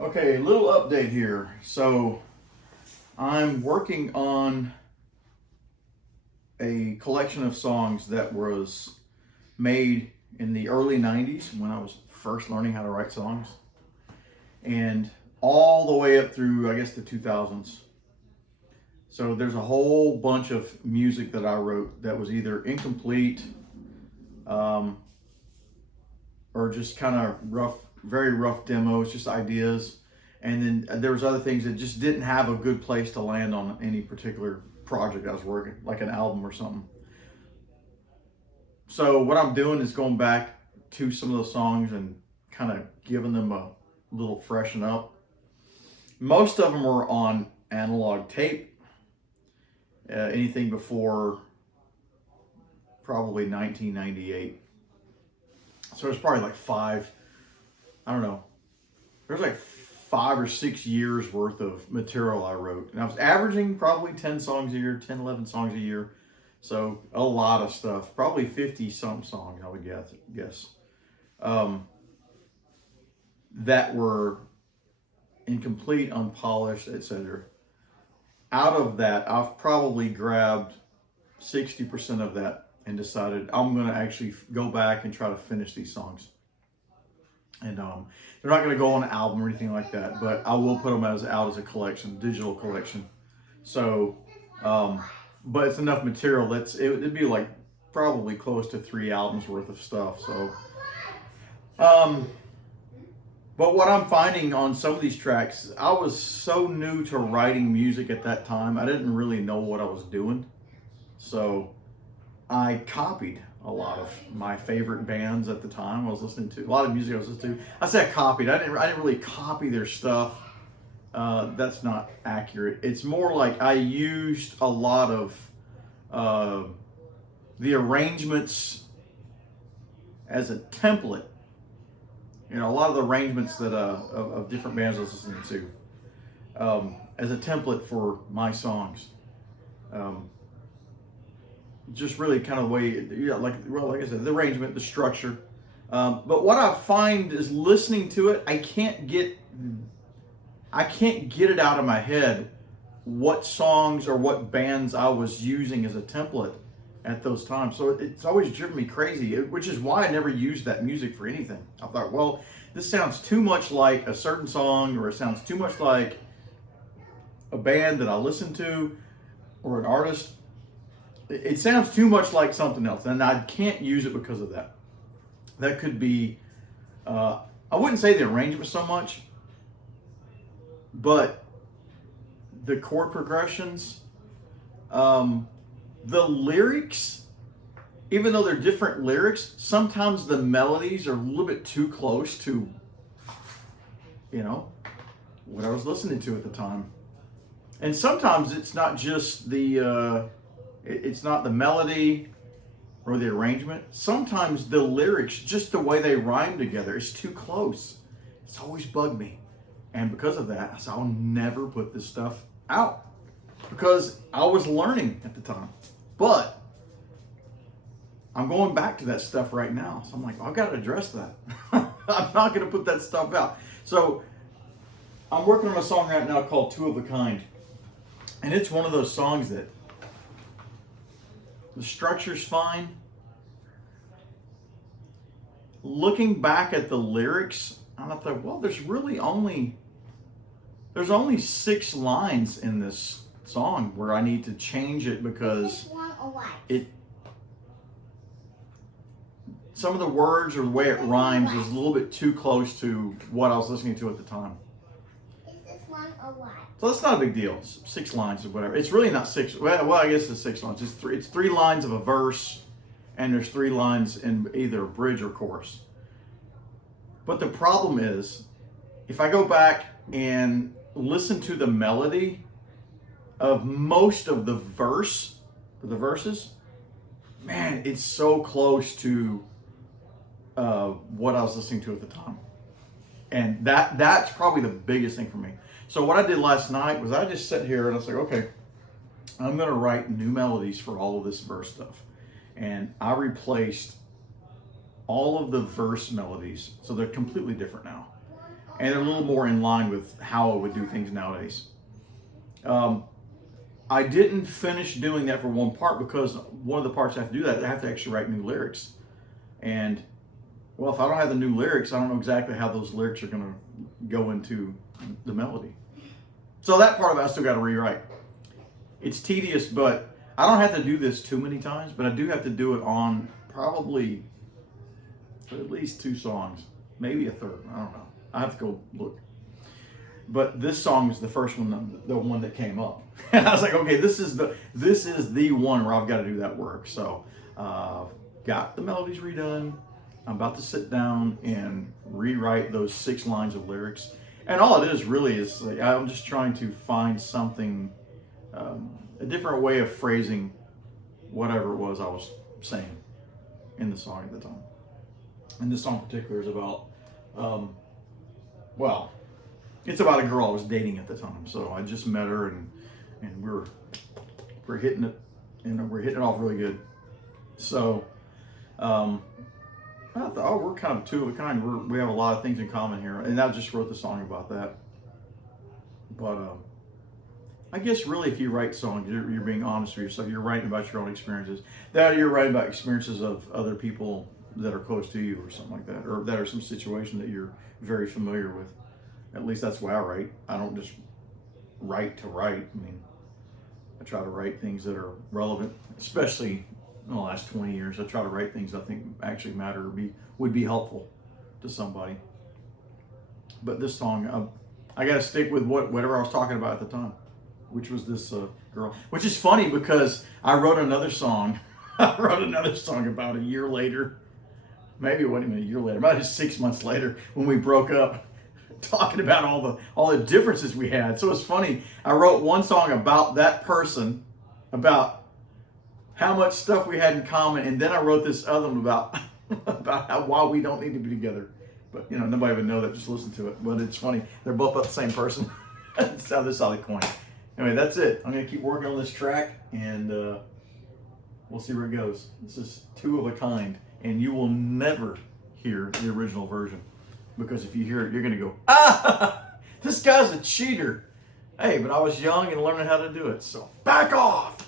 Okay, a little update here. So I'm working on a collection of songs that was made in the early 90s when I was first learning how to write songs, and all the way up through, I guess, the 2000s. So there's a whole bunch of music that I wrote that was either incomplete um, or just kind of rough, very rough demos, just ideas. And then there was other things that just didn't have a good place to land on any particular project I was working, like an album or something. So what I'm doing is going back to some of those songs and kind of giving them a little freshen up. Most of them were on analog tape. Anything before probably 1998. So it's probably like I don't know, there's like 5 or 6 years worth of material I wrote. And I was averaging probably 10 songs a year, 10, 11 songs a year. So a lot of stuff, probably 50 some songs, I would guess, um, that were incomplete, unpolished, etc. Out of that, I've probably grabbed 60% of that and decided I'm going to actually go back and try to finish these songs. And they're not going to go on an album or anything like that, but I will put them out as a collection, digital collection. So, but it's enough material it'd be like probably close to 3 albums worth of stuff. So, but what I'm finding on some of these tracks, I was so new to writing music at that time, I didn't really know what I was doing. So I copied a lot of my favorite bands at the time. I was listening to a lot of music I was listening to. I said copied. I didn't really copy their stuff. That's not accurate. It's more like I used a lot of the arrangements as a template. You know, a lot of the arrangements that of different bands I was listening to as a template for my songs. Just really kind of the way, like I said, the arrangement, the structure. But what I find is listening to it, I can't get it out of my head what songs or what bands I was using as a template at those times. So it's always driven me crazy, which is why I never used that music for anything. I thought, well, this sounds too much like a certain song, or it sounds too much like a band that I listen to or an artist. It sounds too much like something else, and I can't use it because of that. That could be, I wouldn't say the arrangement so much, but the chord progressions, the lyrics, even though they're different lyrics, sometimes the melodies are a little bit too close to, what I was listening to at the time. And sometimes it's not just it's not the melody or the arrangement. Sometimes the lyrics, just the way they rhyme together, is too close. It's always bugged me. And because of that, I said, I'll never put this stuff out because I was learning at the time. But I'm going back to that stuff right now. So I'm like, I've got to address that. I'm not going to put that stuff out. So I'm working on a song right now called Two of a Kind. And it's one of those songs that the structure's fine. Looking back at the lyrics, I thought, well, there's only 6 lines in this song where I need to change it because some of the words or the way it rhymes is a little bit too close to what I was listening to at the time. Is this one or what? So that's not a big deal. 6 lines or whatever. It's really not 6. Well, I guess it's 6 lines. It's 3 lines of a verse, and there's 3 lines in either a bridge or chorus. But the problem is, if I go back and listen to the melody of most of the verses, man, it's so close to what I was listening to at the time. And that's probably the biggest thing for me. So what I did last night was I just sat here and I was like, okay, I'm going to write new melodies for all of this verse stuff. And I replaced all of the verse melodies. So they're completely different now. and they're a little more in line with how I would do things nowadays. I didn't finish doing that for one part because one of the parts I have to do that, I have to actually write new lyrics. And well, if I don't have the new lyrics, I don't know exactly how those lyrics are going to go into the melody. So that part of it I still got to rewrite. It's tedious, but I don't have to do this too many times, but I do have to do it on probably at least 2 songs, maybe a third. I don't know. I have to go look. But this song was the first one, the one that came up, and I was like, okay, this is the one where I've got to do that work. So, got the melodies redone. I'm about to sit down and rewrite those 6 lines of lyrics, and all it is really is like, I'm just trying to find something, a different way of phrasing whatever it was I was saying in the song at the time. And this song in particular is about, well, it's about a girl I was dating at the time. So I just met her, and we're hitting it, and we're hitting it off really good. So I thought, oh, we're kind of two of a kind. We have a lot of things in common here, and I just wrote the song about that. But I guess really, if you write songs, you're being honest with yourself. You're writing about your own experiences. That, or you're writing about experiences of other people that are close to you, or something like that, or that are some situation that you're very familiar with. At least that's the way I write. I don't just write to write. I mean, I try to write things that are relevant, especially in the last 20 years. I try to write things I think actually matter or would be helpful to somebody. But this song, I got to stick with whatever I was talking about at the time, which was this girl. Which is funny because I wrote another song. I wrote another song about a year later. Maybe it wasn't even a year later. About 6 months later when we broke up, talking about all the differences we had. So it's funny. I wrote one song about that person, about how much stuff we had in common, and then I wrote this other one about why we don't need to be together. But nobody would know that. Just listen to it. But it's funny. They're both about the same person. It's the other side of the coin. Anyway, that's it. I'm gonna keep working on this track, and we'll see where it goes. This is 2 of a kind, and you will never hear the original version. Because if you hear it, you're going to go, this guy's a cheater. Hey, but I was young and learning how to do it, so back off.